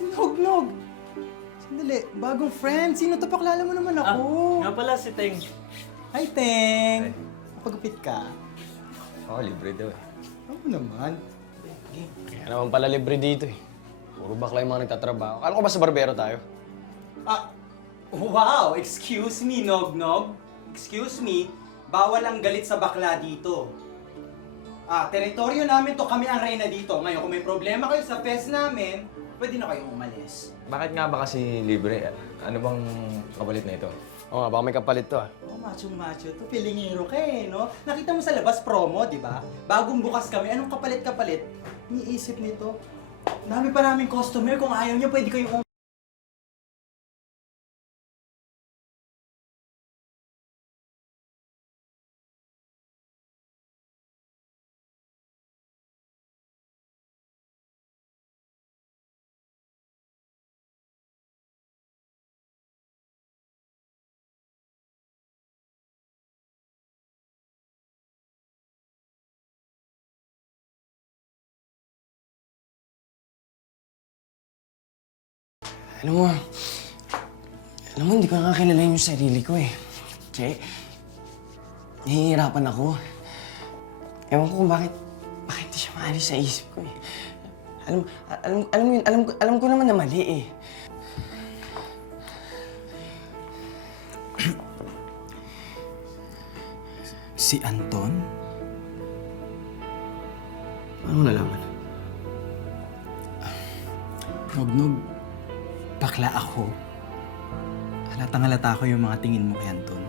Si Nog-Nog. Sandali, bagong friend. Sino to? Pakilala mo naman ako. Nga pala si Teng. Hi, Teng. Napagupit ka? Oo, libre daw eh. Oo naman. Kaya naman pala libre dito eh. Puro bakla yung mga nagtatrabaho. Alam ko ba sa barbero tayo? Wow! Excuse me, Nog-Nog. Excuse me. Bawal ang galit sa bakla dito. Teritoryo namin to, kami ang reyna dito. Ngayon, kung may problema kayo sa fest namin, pwede na kayong umalis. Bakit nga ba kasi libre? Ano bang kapalit na ito? Oo nga, baka may kapalit to ah. Oh, macho-macho to. Pilingero ka eh, no? Nakita mo sa labas promo, di ba? Bagong bukas kami, anong kapalit-kapalit? Iniisip nito. Dami pa namin customer. Kung ayaw niyo, pwede kayong Alam mo, hindi ko nakakilala yung sarili ko eh. Che, nahihirapan ako. Ewan ko kung bakit di siya maalis sa isip ko eh. Alam mo yun, alam ko naman na mali eh. Si Anton? Ano nalaman? Nog-Nog, bakla ako. Halatang halata ko yung mga tingin mo kay Anton.